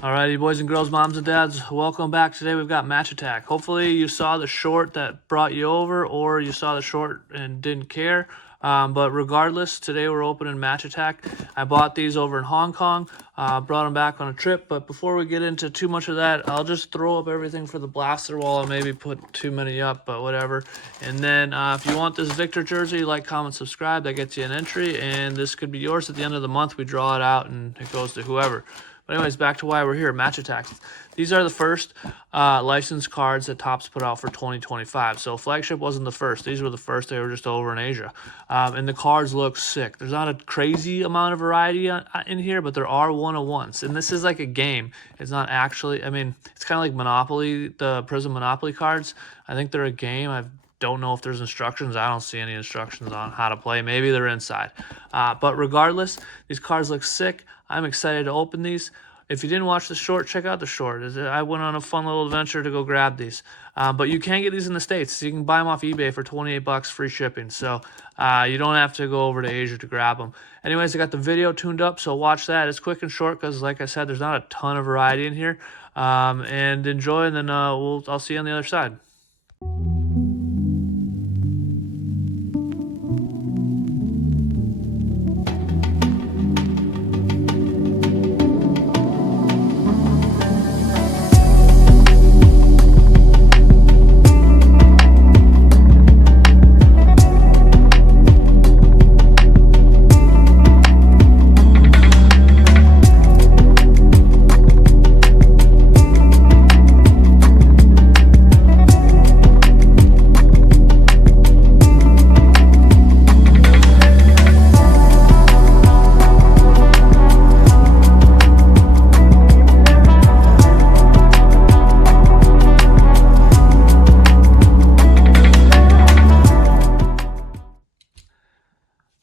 Alrighty, boys and girls, moms and dads, welcome back. Today we've got Match Attack. Hopefully you saw the short that brought you over, or you saw the short and didn't care. But regardless, today we're opening Match Attack. I bought these over in Hong Kong, brought them back on a trip. But before we get into too much of that, I'll just throw up everything for the blaster wall and maybe put too many up, but whatever. And then if you want this Victor jersey, like, comment, subscribe. That gets you an entry, and this could be yours at the end of the month. We draw it out, and it goes to whoever. But anyways, back to why we're here, Match Attacks. These are the first licensed cards that Topps put out for 2025. So Flagship wasn't the first. These were the first. They were just over in Asia. And the cards look sick. There's not a crazy amount of variety in here, but there are one-of-ones. And this is like a game. It's not actually, I mean, it's kind of like Monopoly, the Prism Monopoly cards. I think they're a game. I don't know if there's instructions. I don't see any instructions on how to play. Maybe they're inside. But regardless, these cards look sick. I'm excited to open these. If you didn't watch the short, check out the short. I went on a fun little adventure to go grab these. But you can get these in the States. So you can buy them off eBay for 28 bucks, free shipping. So you don't have to go over to Asia to grab them. Anyways, I got the video tuned up, so watch that. It's quick and short because, like I said, there's not a ton of variety in here. And enjoy, and then I'll see you on the other side.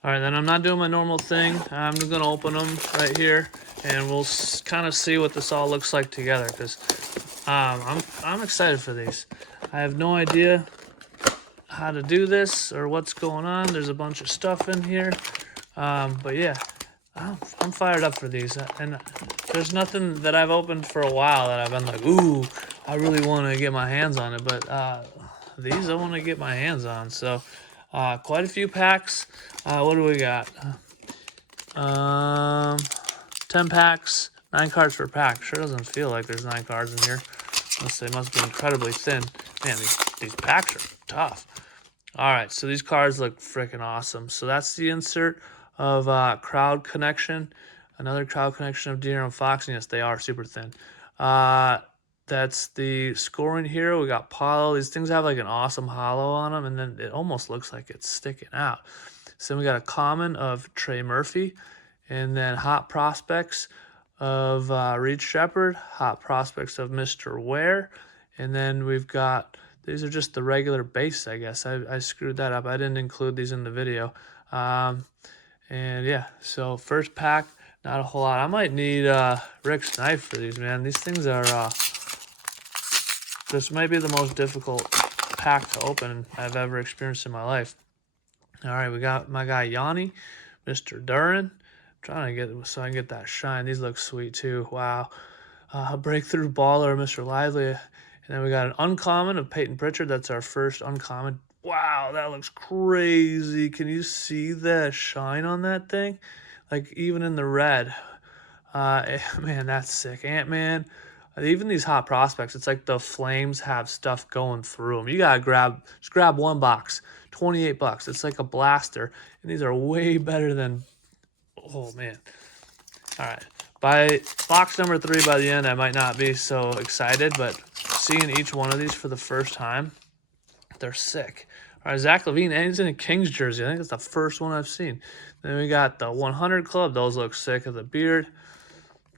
All right, then I'm not doing my normal thing. I'm just gonna open them right here, and we'll kind of see what this all looks like together. Because I'm excited for these. I have no idea how to do this or what's going on. There's a bunch of stuff in here, but yeah, I'm fired up for these. And there's nothing that I've opened for a while that I've been like, ooh, I really want to get my hands on it. But these I want to get my hands on. So. Quite a few packs. What do we got? 10 packs, 9 cards per pack. Sure doesn't feel like there's 9 cards in here. They must be incredibly thin. Man, these packs are tough. All right, so these cards look freaking awesome. So that's the insert of Crowd Connection. Another Crowd Connection of De'Aaron Fox. And yes, they are super thin. That's the scoring hero. We got Paulo. These things have like an awesome hollow on them, and then it almost looks like it's sticking out. So then we got a common of Trey Murphy, and then hot prospects of Reed Shepherd, hot prospects of Mr. Ware, and then we've got, these are just the regular base, I guess. I screwed that up. I didn't include these in the video. And yeah, so first pack, not a whole lot. I might need Rick's knife for these, man. These things are... This might be the most difficult pack to open I've ever experienced in my life. All right, we got my guy Yanni, Mr. Duran. Trying to get so I can get that shine. These look sweet too. Wow. Breakthrough baller, Mr. Lively. And then we got an uncommon of Peyton Pritchard. That's our first uncommon. Wow, that looks crazy. Can you see the shine on that thing? Like even in the red. Man, that's sick. Ant-Man. Even these hot prospects, it's like the Flames have stuff going through them. You gotta just grab one box, 28 bucks. It's like a blaster, and these are way better than, oh man. All right, by box number 3 by the end, I might not be so excited, but seeing each one of these for the first time, they're sick. All right, Zach LaVine, and he's in a Kings jersey. I think it's the first one I've seen. Then we got the 100 Club. Those look sick of the beard.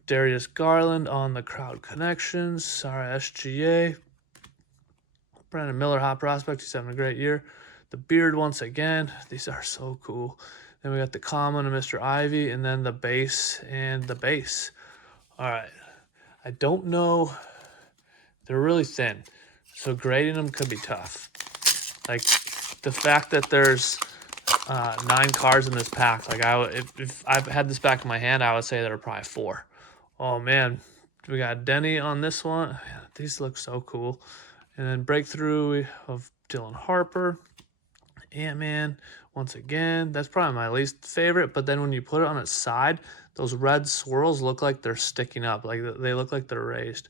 Darius Garland on the Crowd Connections. Sorry, SGA. Brandon Miller, hot prospect. He's having a great year. The beard once again. These are so cool. Then we got the common of Mr. Ivy, and then the base and the base. All right. I don't know. They're really thin, so grading them could be tough. Like the fact that there's 9 cards in this pack. Like if I had this back in my hand, I would say there are probably 4. Oh man, We got Denny on this one. Man, these look so cool. And then breakthrough of Dylan Harper. Ant-Man, once again. That's probably my least favorite. But then when you put it on its side, those red swirls look like they're sticking up. Like they look like they're raised.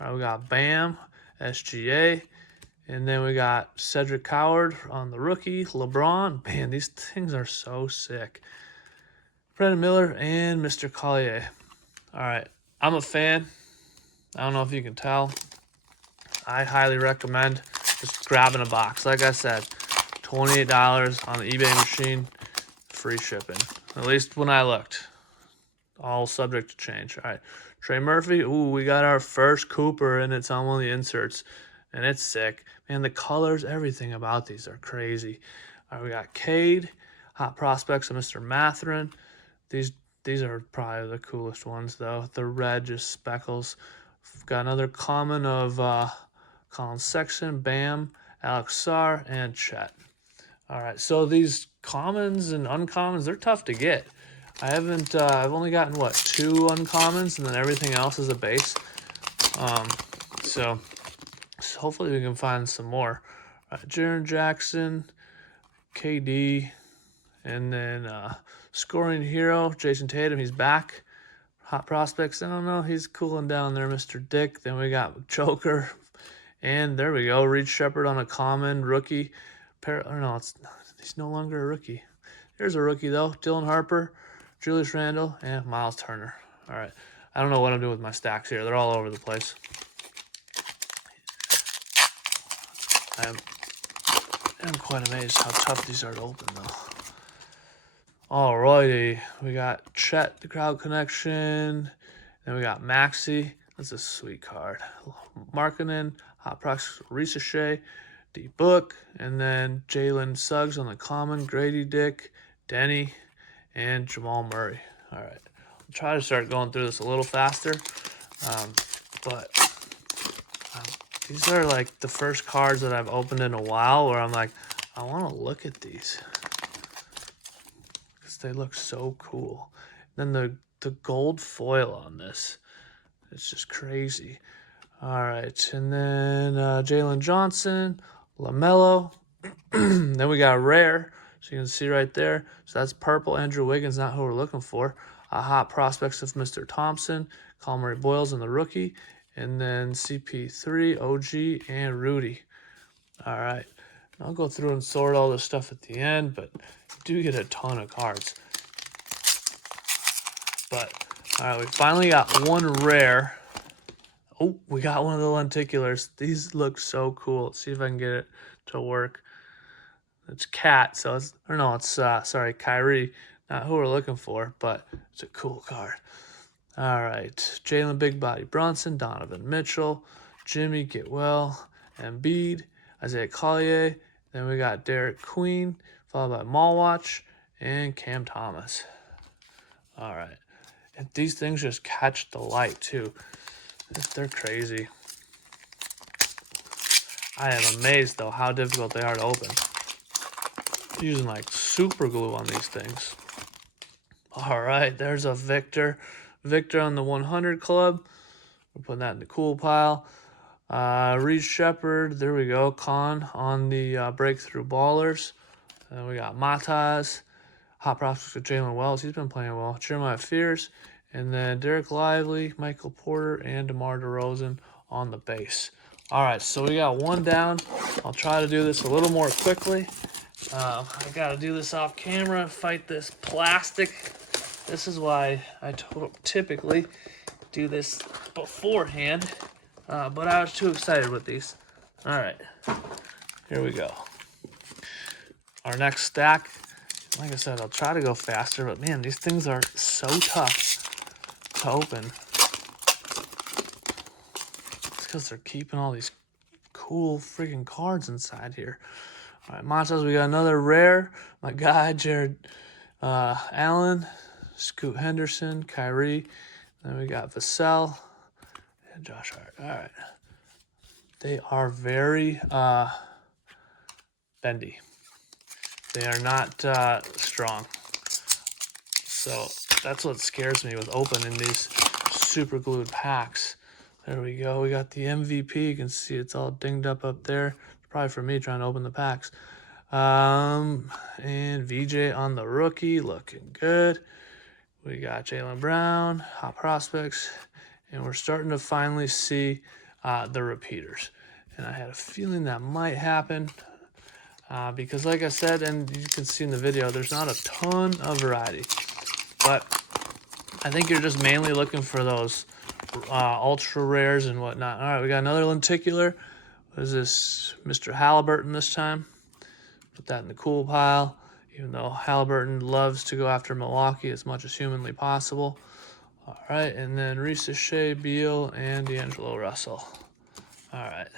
All right, we got Bam, SGA. And then we got Cedric Coward on the rookie. LeBron. Man, these things are so sick. Brandon Miller and Mr. Collier. All right, I'm a fan. I don't know if you can tell. I highly recommend just grabbing a box. Like I said, $28 on the eBay machine, free shipping. At least when I looked. All subject to change. All right, Trey Murphy. Ooh, we got our first Cooper, and it's on one of the inserts, and it's sick. Man, the colors, everything about these are crazy. All right, we got Cade, hot prospects of Mr. Matherin. These are probably the coolest ones, though. The red, just speckles. We've got another common of Colin Sexton, Bam, Alex Sarr, and Chet. All right, so these commons and uncommons, they're tough to get. I've only gotten, 2 uncommons, and then everything else is a base. So hopefully we can find some more. All right, Jaren Jackson, KD, and then scoring hero, Jason Tatum, he's back. Hot prospects, I don't know, he's cooling down there, Mr. Dick. Then we got Joker, and there we go, Reed Shepard on a common rookie. He's no longer a rookie. There's a rookie, though, Dylan Harper, Julius Randle, and Miles Turner. All right, I don't know what I'm doing with my stacks here. They're all over the place. I'm quite amazed how tough these are to open, though. Alrighty, we got Chet, the crowd connection. Then we got Maxi. That's a sweet card. Markkanen, hot prospects, Ricochet, D Book, and then Jalen Suggs on the common, Grady Dick, Denny, and Jamal Murray. All right, I'll try to start going through this a little faster, but these are like the first cards that I've opened in a while where I'm like, I want to look at these because they look so cool. And then the gold foil on this, it's just crazy. All right, and then Jalen Johnson, LaMelo. Then we got rare, so you can see right there. So that's purple. Andrew Wiggins, not who we're looking for. Hot prospects of Mr. Thompson, Colin Murray Boyles in the rookie, and then CP3, OG, and Rudy. All right, I'll go through and sort all this stuff at the end, but you do get a ton of cards. But all right, we finally got one rare. Oh, we got one of the lenticulars. These look so cool. Let's see if I can get it to work. It's Cat, so it's, or no, it's, Kyrie. Not who we're looking for, but it's a cool card. All right, Jalen Big Body Brunson, Donovan Mitchell, Jimmy Get Well, Embiid, Isaiah Collier. Then we got Derek Queen, followed by Mallwatch, and Cam Thomas. All right, and these things just catch the light, too. They're crazy. I am amazed, though, how difficult they are to open. Using, like, super glue on these things. All right, there's a Victor. Victor on the 100 Club. We're putting that in the cool pile. Reed Shepard. There we go. Con on the Breakthrough Ballers. And we got Mataz. Hot prospects with Jalen Wells. He's been playing well. Jeremiah Fears. And then Derek Lively, Michael Porter, and DeMar DeRozan on the base. All right, so we got one down. I'll try to do this a little more quickly. I got to do this off camera, fight this plastic. This is why I typically do this beforehand, but I was too excited with these. All right, here we go. Our next stack, like I said, I'll try to go faster, but man, these things are so tough to open. It's because they're keeping all these cool freaking cards inside here. All right, Monsters, we got another rare. My guy, Jared Allen, Scoot Henderson, Kyrie. Then we got Vassell and Josh Hart. All right. They are very bendy. They are not strong. So that's what scares me with opening these super glued packs. There we go. We got the MVP. You can see it's all dinged up there. Probably for me trying to open the packs. And VJ on the rookie, looking good. We got Jaylen Brown, hot prospects, and we're starting to finally see the repeaters. And I had a feeling that might happen because, like I said, and you can see in the video, there's not a ton of variety. But I think you're just mainly looking for those ultra rares and whatnot. All right, we got another lenticular. What is this? Mr. Halliburton this time. Put that in the cool pile, even though Halliburton loves to go after Milwaukee as much as humanly possible. All right, and then Reese Shea, Beal, and D'Angelo Russell. All right.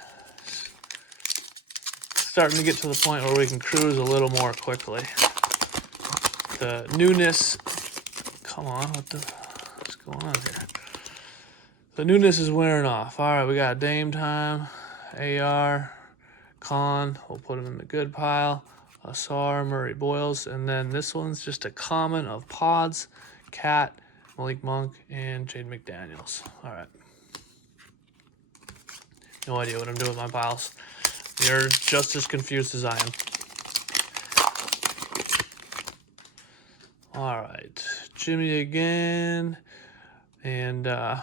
Starting to get to the point where we can cruise a little more quickly. The newness, come on, what's going on here? The newness is wearing off. All right, we got Dame time, AR, Con, we'll put him in the good pile, Asar, Murray Boyles, and then this one's just a common of Pods, Cat, Malik Monk, and Jade McDaniels. All right. No idea what I'm doing with my piles. You're just as confused as I am. All right, Jimmy again, and yeah,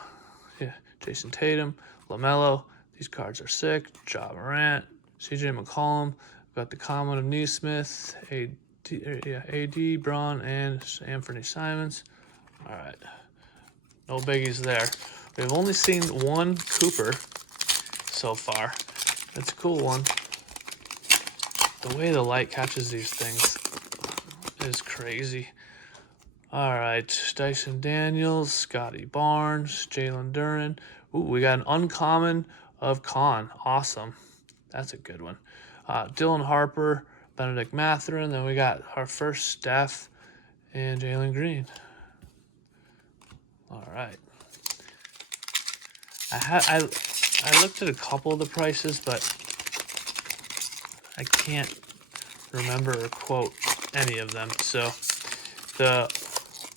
Jason Tatum, LaMelo. These cards are sick. Ja Morant, CJ McCollum. We've got the common of Neesmith, AD, Braun, and Anthony Simons. All right, no biggies there. We've only seen one Cooper so far. That's a cool one. The way the light catches these things is crazy. All right, Dyson Daniels, Scotty Barnes, Jalen Duren. Ooh, we got an uncommon of Con. Awesome. That's a good one. Dylan Harper, Benedict Mathurin. Then we got our first Steph and Jalen Green. All right. I looked at a couple of the prices, but I can't remember or quote any of them. So the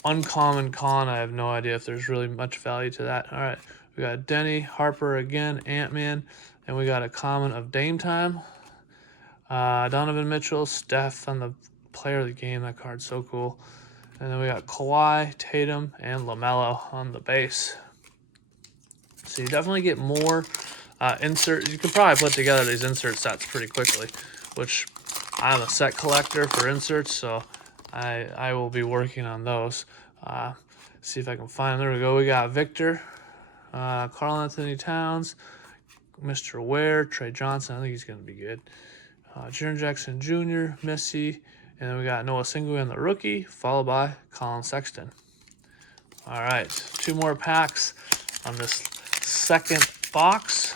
uncommon Con, I have no idea if there's really much value to that. All right, we got Denny, Harper again, Ant-Man, and we got a common of Dame time. Donovan Mitchell, Steph on the player of the game. That card's so cool. And then we got Kawhi, Tatum, and LaMelo on the base. So you definitely get more inserts. You can probably put together these insert sets pretty quickly, which I'm a set collector for inserts, so I will be working on those. See if I can find them. There we go. We got Victor, Karl Anthony Towns, Mr. Ware, Trey Johnson. I think he's going to be good. Jaren Jackson Jr., Missy, and then we got Noah Singleton on the rookie, followed by Colin Sexton. All right, 2 more packs on this second box.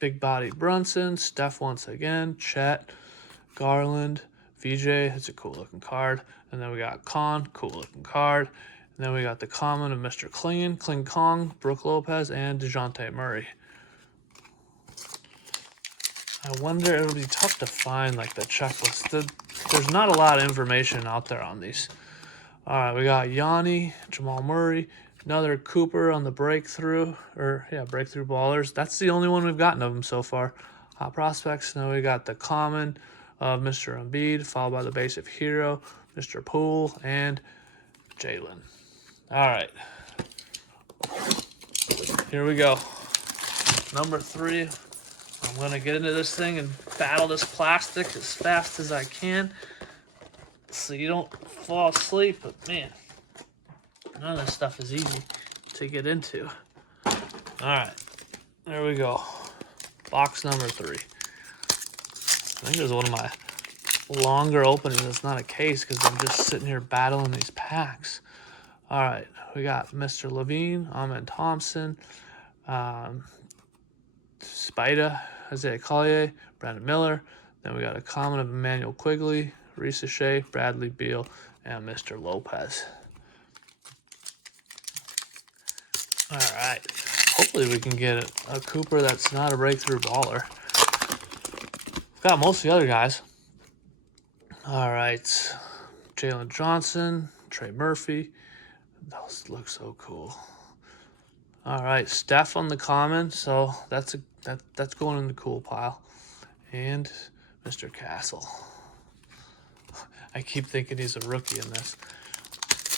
Big body Brunson, Steph once again, Chet, Garland, VJ, it's a cool looking card. And then we got Con, cool looking card. And then we got the common of Mr. Kling Kong, Brooke Lopez, and DeJounte Murray. I wonder, it'll be tough to find like the checklist. There's not a lot of information out there on these. All right, we got Yanni, Jamal Murray, another Cooper on the breakthrough ballers. That's the only one we've gotten of them so far. Hot prospects. Now we got the common of Mr. Embiid, followed by the base of Hero, Mr. Poole, and Jalen. All right, here we go. Number 3. I'm gonna get into this thing and battle this plastic as fast as I can, so you don't fall asleep. But man, none of this stuff is easy to get into. All right, there we go. Box number 3. I think this is one of my longer openings. It's not a case because I'm just sitting here battling these packs. All right, we got Mr. Levine, Ahmed Thompson, Spida, Isaiah Collier, Brandon Miller. Then we got a common of Emmanuel Quigley, Reese Shea, Bradley Beal, and Mr. Lopez. All right. Hopefully we can get a Cooper that's not a breakthrough baller. We've got most of the other guys. All right. Jalen Johnson, Trey Murphy, Those look so cool. All right, Steph on the common, so that's going in the cool pile. And Mr. Castle. I keep thinking he's a rookie in this.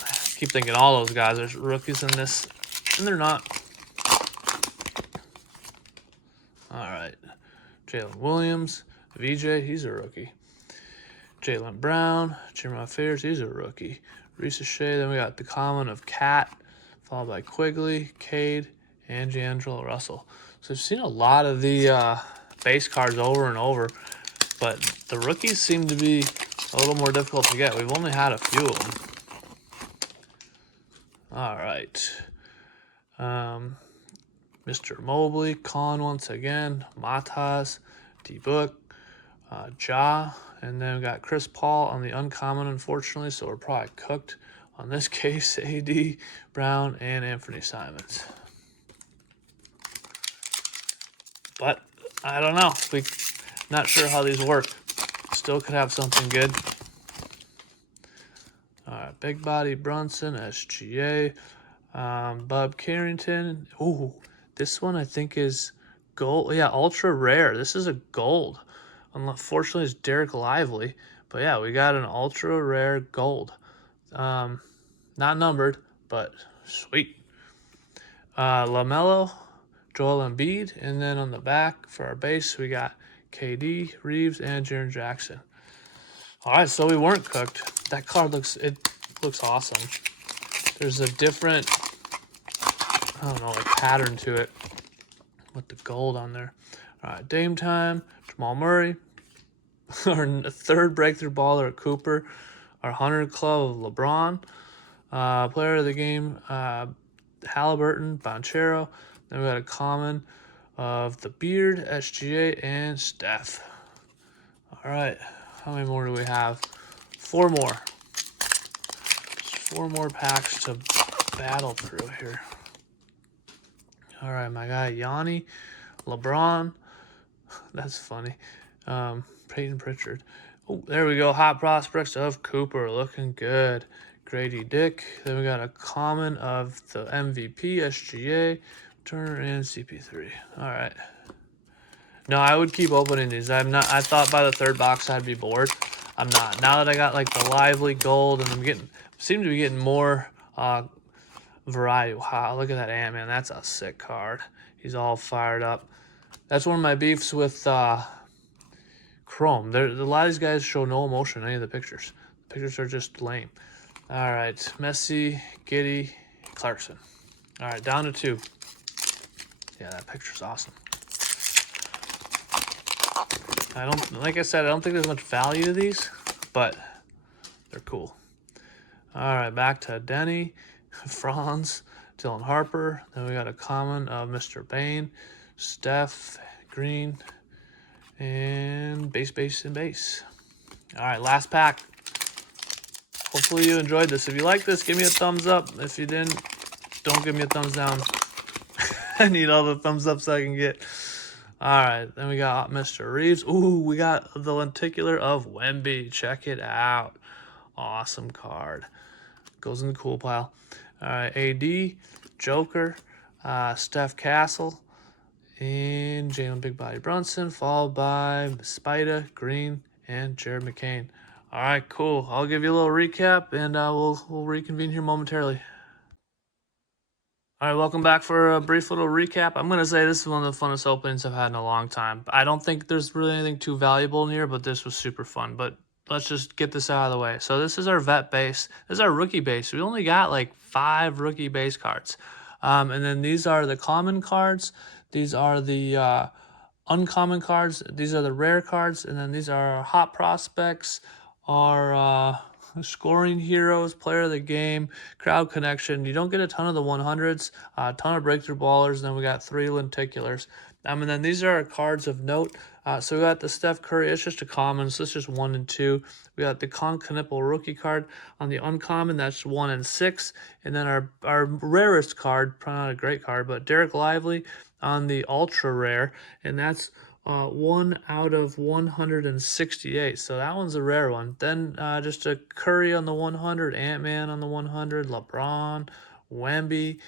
I keep thinking all those guys are rookies in this, and they're not. All right, Jalen Williams, VJ, he's a rookie. Jaylen Brown, Jeremiah Fears, he's a rookie. Reese Shea, then we got the common of Cat, followed by Quigley, Cade, and D'Angelo Russell. So we've seen a lot of the base cards over and over, but the rookies seem to be a little more difficult to get. We've only had a few of them. All right. Mr. Mobley, Con once again, Matas, D-Book, Ja, and then we got Chris Paul on the uncommon, unfortunately, so we're probably cooked on this case. AD, Brown, and Anthony Simons. But I don't know. Not sure how these work. Still could have something good. All right, Big Body Brunson, SGA, Bub Carrington. Ooh, this one I think is gold. Yeah, ultra rare. This is a gold. Unfortunately, it's Derek Lively. But yeah, we got an ultra rare gold. Not numbered, but sweet. LaMelo, Joel Embiid, and then on the back for our base, we got KD, Reeves, and Jaren Jackson. All right, so we weren't cooked. That card looks awesome. There's a different, I don't know, like pattern to it with the gold on there. All right, Dame time, Jamal Murray, our third breakthrough baller at Cooper, our 100 club of LeBron, player of the game, Halliburton, Banchero. Then we got a common of the Beard, SGA, and Steph. All right, how many more do we have? 4 more. 4 more packs to battle through here. All right, my guy Yanni, LeBron. That's funny. Peyton Pritchard. Oh, there we go. Hot prospects of Cooper, looking good. Grady Dick. Then we got a common of the MVP, SGA, Turner, and CP3. All right. No, I would keep opening these. I'm not. I thought by the third box I'd be bored. I'm not. Now that I got like the lively gold, and seem to be getting more variety. Wow, look at that Ant-Man. That's a sick card. He's all fired up. That's one of my beefs with Chrome. A lot of these guys show no emotion in any of the pictures. The pictures are just lame. All right, Messi, Giddey, Clarkson. All right, down to 2. Yeah, that picture's awesome. Like I said, I don't think there's much value to these, but they're cool. All right, back to Denny, Franz, Dylan Harper. Then we got a common of Mr. Bain, Steph, Green, and base. All right, last pack. Hopefully you enjoyed this. If you like this, give me a thumbs up. If you didn't, don't give me a thumbs down. I need all the thumbs ups I can get. All right, then we got Mr. Reeves. Ooh, we got the lenticular of Wemby. Check it out. Awesome card. Goes in the cool pile. All right, AD, Joker, Steph Castle, and Jalen Big Body Brunson, followed by Spida, Green, and Jared McCain. All right, cool. I'll give you a little recap, and we'll reconvene here momentarily. All right, welcome back for a brief little recap. I'm going to say this is one of the funnest openings I've had in a long time. I don't think there's really anything too valuable in here, but this was super fun. But let's just get this out of the way. So this is our vet base. This is our rookie base. We only got like 5 rookie base cards. And then these are the common cards. These are the uncommon cards. These are the rare cards. And then these are our hot prospects, our scoring heroes, player of the game, crowd connection. You don't get a ton of the 100s, a ton of breakthrough ballers. Then we got 3 lenticulars. And then these are our cards of note. So we got the Steph Curry. It's just a common, so it's just 1 and 2. We got the Con Knipple rookie card on the uncommon. That's 1 and 6. And then our rarest card, probably not a great card, but Derek Lively on the ultra rare, and that's 1 out of 168. So that one's a rare one. Then just a Curry on the 100, Ant-Man on the 100, LeBron, Wemby.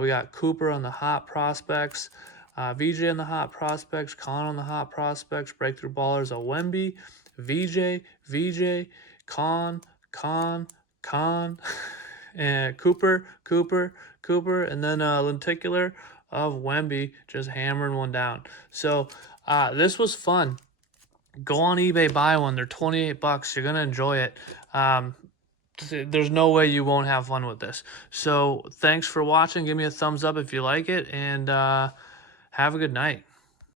We got Cooper on the hot prospects, VJ on the hot prospects, Con on the hot prospects, breakthrough ballers, a Wemby, VJ, Con, Con, and Cooper, and then lenticular of Wemby just hammering one down. So this was fun. Go on eBay, buy one. They're 28 bucks. You're gonna enjoy it. There's no way you won't have fun with this. So thanks for watching. Give me a thumbs up if you like it, and have a good night.